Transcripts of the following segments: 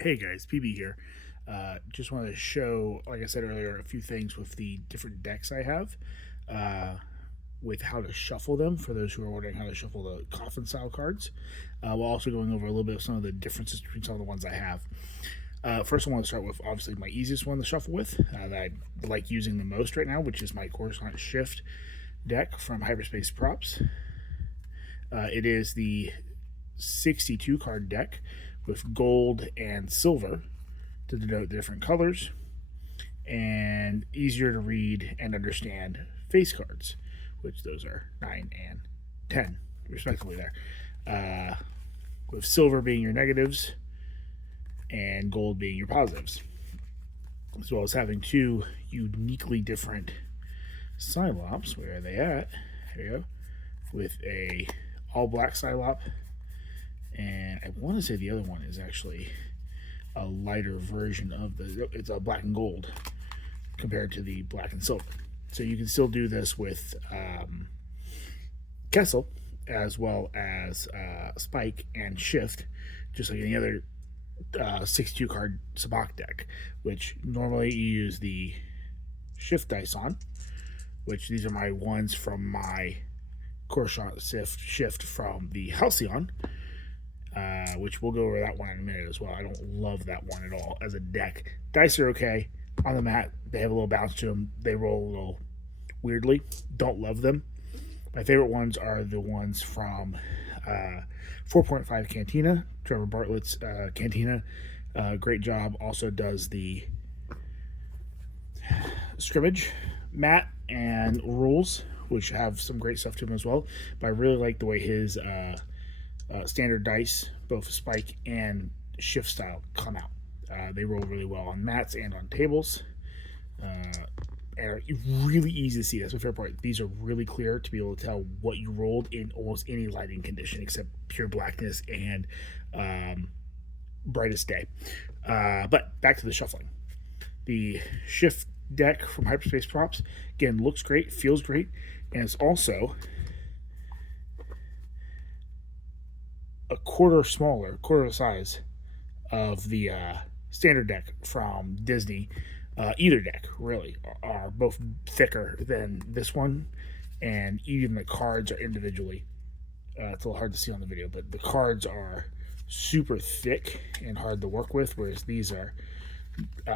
Hey guys, PB here. Just wanted to show, like I said earlier, a few things with the different decks I have, with how to shuffle them for those who are wondering how to shuffle the coffin style cards. While also going over a little bit of some of the differences between some of the ones I have. First, I want to start with obviously my easiest one to shuffle with, that I like using the most right now, which is my Coruscant Shift deck from Hyperspace Props. It is the 62 card deck with gold and silver to denote different colors, and easier to read and understand face cards, which those are 9 and 10 respectively there, with silver being your negatives and gold being your positives, as well as having two uniquely different Cylops. Where are they at? There you go. With a all black Cylop, and I want to say the other one is actually a lighter version of it's a black and gold compared to the black and silver. So you can still do this with Kessel as well as Spike and Shift, just like any other 62 card Sabacc deck, which normally you use the Shift dice on, which these are my ones from my Coruscant Shift from the Halcyon, which we'll go over that one in a minute as well. I don't love that one at all as a deck. Dice are okay on the mat. They have a little bounce to them. They roll a little weirdly. Don't love them. My favorite ones are the ones from 4.5 Cantina. Trevor Bartlett's Cantina. Great job. Also does the scrimmage mat and rules, which have some great stuff to them as well. But I really like the way his standard dice, both Spike and Shift style, come out. They roll really well on mats and on tables, and are really easy to see. That's my favorite part. These are really clear to be able to tell what you rolled in almost any lighting condition except pure blackness and brightest day. But back to the shuffling. The Shift deck from Hyperspace Props, again, looks great, feels great, and it's also a quarter the size of the standard deck from Disney. Either deck, really, are both thicker than this one, and even the cards are individually. It's a little hard to see on the video, but the cards are super thick and hard to work with, whereas these are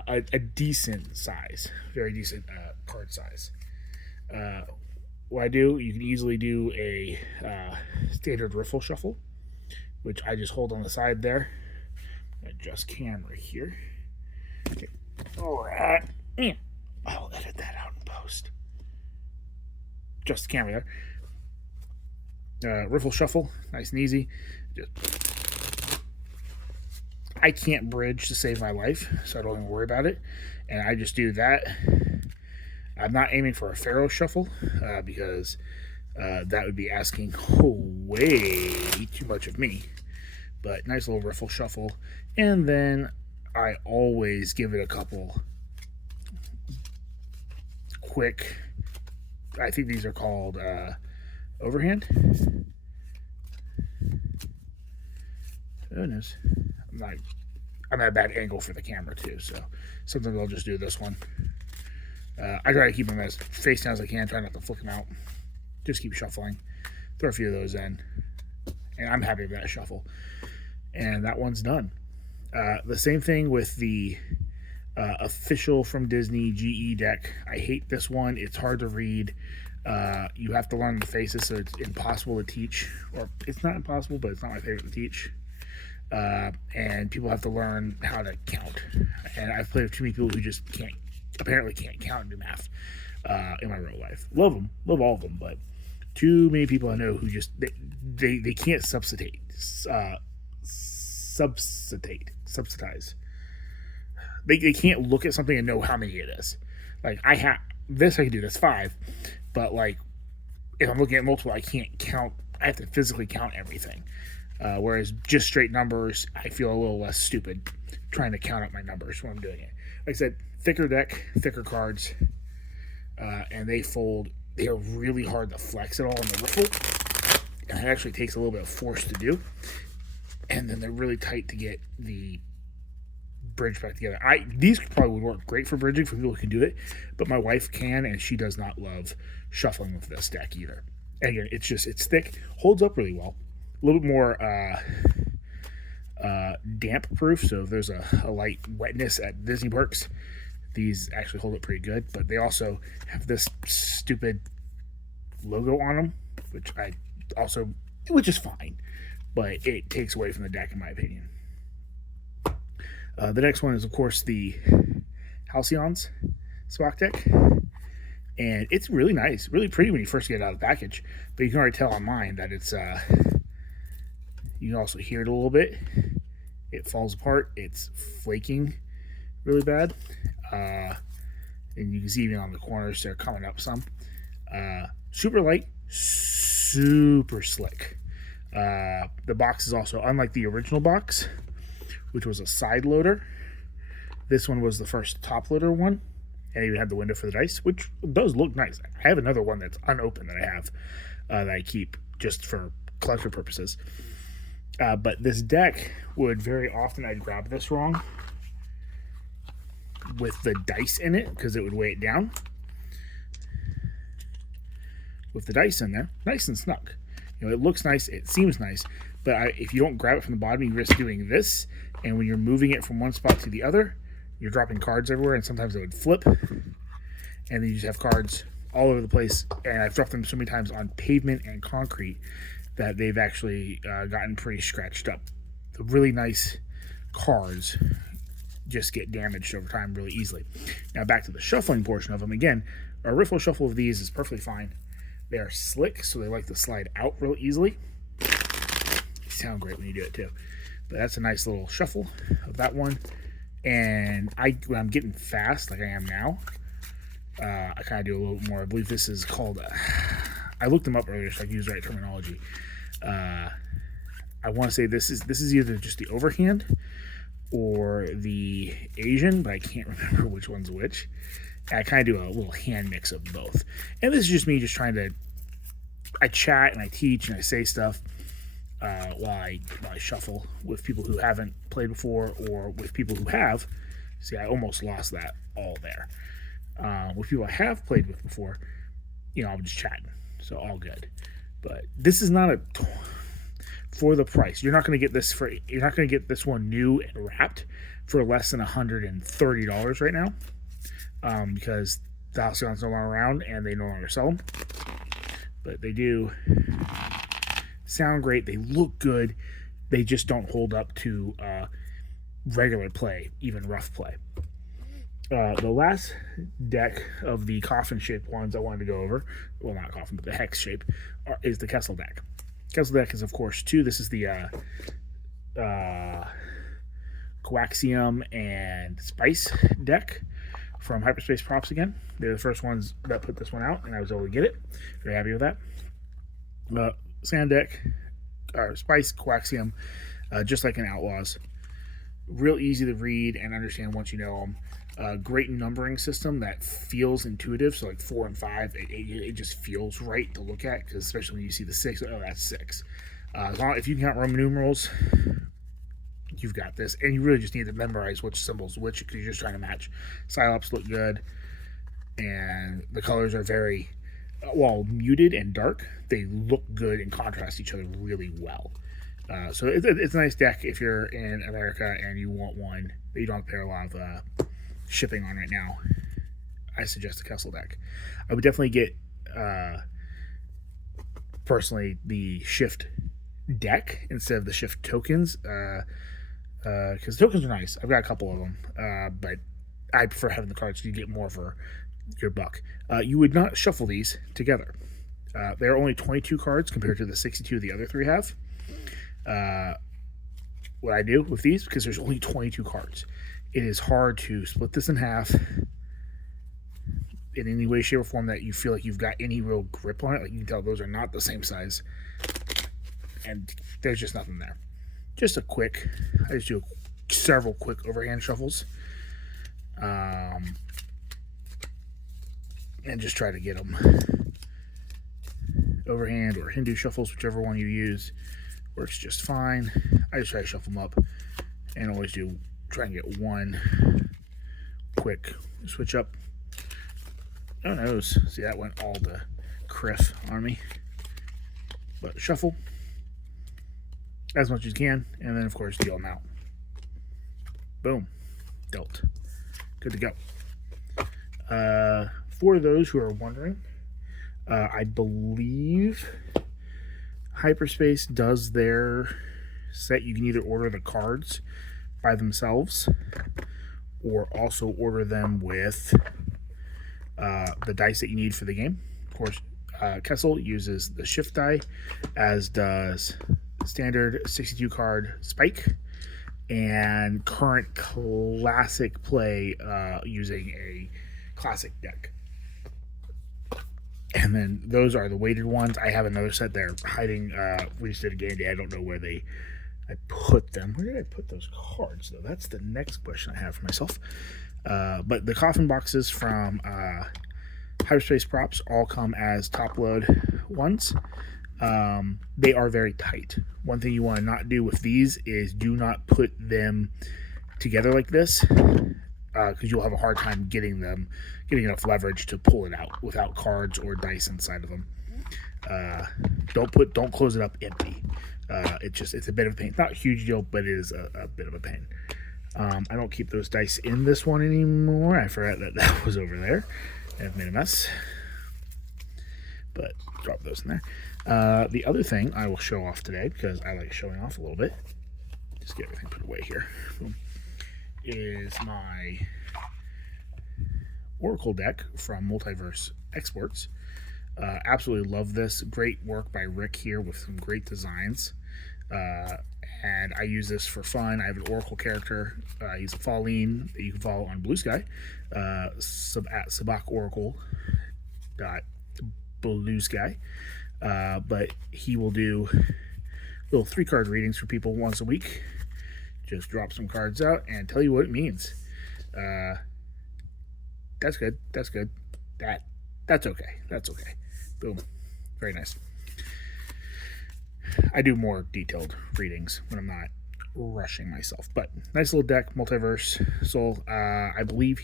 a decent size, very decent card size. What I do, you can easily do a standard riffle shuffle, which I just hold on the side there. Adjust camera here. Okay. All right. I'll edit that out in post. Just the camera there. Riffle shuffle, nice and easy. I can't bridge to save my life, so I don't even worry about it. And I just do that. I'm not aiming for a Pharaoh shuffle because that would be asking way too much of me. But nice little riffle shuffle. And then I always give it a couple quick, I think these are called overhand. Goodness. I'm at a bad angle for the camera too, so sometimes I'll just do this one. I try to keep them as face down as I can, try not to flick them out. Just keep shuffling. Throw a few of those in. And I'm happy with that shuffle. And that one's done. The same thing with the official from Disney GE deck. I hate this one. It's hard to read. You have to learn the faces, so it's impossible to teach. Or it's not impossible, but it's not my favorite to teach. And people have to learn how to count. And I've played with too many people who just apparently can't count and do math in my real life. Love them, love all of them, but too many people I know who just they can't subsidize. They can't look at something and know how many it is. Like I have this, I can do this 5, but like if I'm looking at multiple, I can't count. I have to physically count everything. Whereas just straight numbers, I feel a little less stupid trying to count up my numbers when I'm doing it. Like I said, thicker deck, thicker cards, and they fold. They are really hard to flex at all in the riffle, and it actually takes a little bit of force to do. And then they're really tight to get the bridge back together. These probably would work great for bridging for people who can do it, but my wife can, and she does not love shuffling with this deck either. And again, it's thick, holds up really well, a little bit more damp proof. So if there's a light wetness at Disney parks, these actually hold up pretty good. But they also have this stupid logo on them, which is fine, but it takes away from the deck in my opinion. The next one is, of course, the Halcyon's Sabacc deck. And it's really nice, really pretty when you first get it out of the package. But you can already tell on mine that it's, you can also hear it a little bit. It falls apart. It's flaking really bad. And you can see even on the corners, they're coming up some. Super light, super slick. The box is also, unlike the original box, which was a side loader, this one was the first top loader one. And even had the window for the dice, which does look nice. I have another one that's unopened that I have that I keep just for collector purposes. But this deck would very often, I'd grab this wrong with the dice in it because it would weigh it down. With the dice in there, nice and snug. You know, it looks nice, it seems nice, but if you don't grab it from the bottom, you risk doing this. And when you're moving it from one spot to the other, you're dropping cards everywhere, and sometimes it would flip, and then you just have cards all over the place. And I've dropped them so many times on pavement and concrete that they've actually gotten pretty scratched up. The really nice cards just get damaged over time really easily. Now back to the shuffling portion of them. Again, a riffle shuffle of these is perfectly fine. They are slick, so they like to slide out real easily. They sound great when you do it too. But that's a nice little shuffle of that one. And when I'm getting fast, like I am now, I kind of do a little more. I believe this is called, I looked them up earlier so I can use the right terminology. I want to say this is either just the overhand or the Asian, but I can't remember which one's which. I kind of do a little hand mix of both. And this is just me just trying to, I chat and I teach and I say stuff while I shuffle with people who haven't played before or with people who have. See, I almost lost that all there. With people I have played with before, you know, I'm just chatting, so all good. But this is not for the price. You're not going to get this one new and wrapped for less than $130 right now, because the Halcyon's no longer around and they no longer sell them. But they do sound great. They look good. They just don't hold up to regular play, even rough play. The last deck of the coffin-shaped ones I wanted to go over, well, not coffin, but the hex shape, is the Kessel deck. Kessel deck is, of course, two. This is the Coaxium and Spice deck from Hyperspace Props again. They're the first ones that put this one out, and I was able to get it. Very happy with that. Sand deck, or Spice, Coaxium, just like in Outlaws. Real easy to read and understand once you know them. Great numbering system that feels intuitive. So like 4 and 5, it just feels right to look at, because especially when you see the 6, oh, that's 6. If you can count Roman numerals, you've got this. And you really just need to memorize which symbols which, because you're just trying to match. Psylocks look good, and the colors are very, while muted and dark, they look good and contrast each other really well. So it's a nice deck if you're in America and you want one that you don't have to pay a lot of shipping on right now. I suggest the Kessel deck. I would definitely get, personally, the Shift deck instead of the Shift tokens, because tokens are nice. I've got a couple of them, but I prefer having the cards so you get more for your buck. You would not shuffle these together. There are only 22 cards compared to the 62 the other three have. What I do with these, because there's only 22 cards, it is hard to split this in half in any way, shape, or form that you feel like you've got any real grip on it. Like, you can tell those are not the same size, and there's just nothing there. Just I just do several quick overhand shuffles, and just try to get them overhand or Hindu shuffles, whichever one you use works just fine. I just try to shuffle them up and always do try and get one quick switch up. Oh no, see, that went all the criff on me. But shuffle as much as you can, and then of course deal them out. Boom, dealt. Good to go. For those who are wondering, I believe Hyperspace does their set. You can either order the cards by themselves or also order them with the dice that you need for the game. Of course, Kessel uses the shift die, as does standard 62 card Spike, and current classic play using a classic deck. And then those are the weighted ones. I have another set there hiding. We just did a game day. I don't know where I put them. Where did I put those cards, though? That's the next question I have for myself. But the coffin boxes from Hyperspace Props all come as top load ones. They are very tight. One thing you want to not do with these is do not put them together like this, because you'll have a hard time getting enough leverage to pull it out without cards or dice inside of them. Don't close it up empty. It's a bit of a pain. Not a huge deal, but it is a bit of a pain. I don't keep those dice in this one anymore. I forgot that was over there. I've made a mess, but drop those in there. The other thing I will show off today, because I like showing off a little bit, just get everything put away here, is my Oracle deck from Multiverse Exports. Absolutely love this. Great work by Rick here with some great designs. And I use this for fun. I have an Oracle character. He's a Falleen that you can follow on Blue Sky. At Sabacc Oracle Blue Sky. But he will do little 3-card readings for people once a week. Just drop some cards out and tell you what it means. That's good. That's good. That's okay. That's okay. Boom. Very nice. I do more detailed readings when I'm not rushing myself. But nice little deck, Multiverse Soul. I believe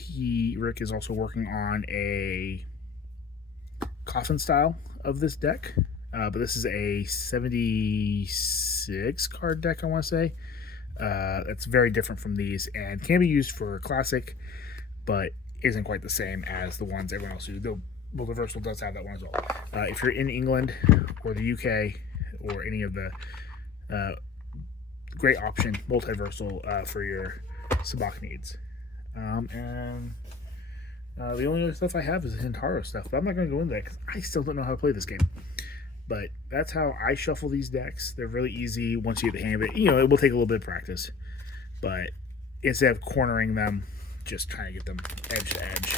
Rick is also working on a coffin style of this deck. But this is a 76 card deck, I want to say. That's very different from these and can be used for classic, but isn't quite the same as the ones everyone else uses. Though Multiversal does have that one as well. If you're in England or the UK or any of the great option, Multiversal for your Sabacc needs. And the only other stuff I have is the Hintaro stuff, but I'm not going to go into that because I still don't know how to play this game. But that's how I shuffle these decks. They're really easy once you get the hang of it. You know, it will take a little bit of practice. But instead of cornering them, just trying to get them edge to edge.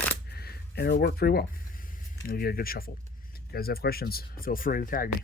And it'll work pretty well. You'll get a good shuffle. If you guys have questions, feel free to tag me.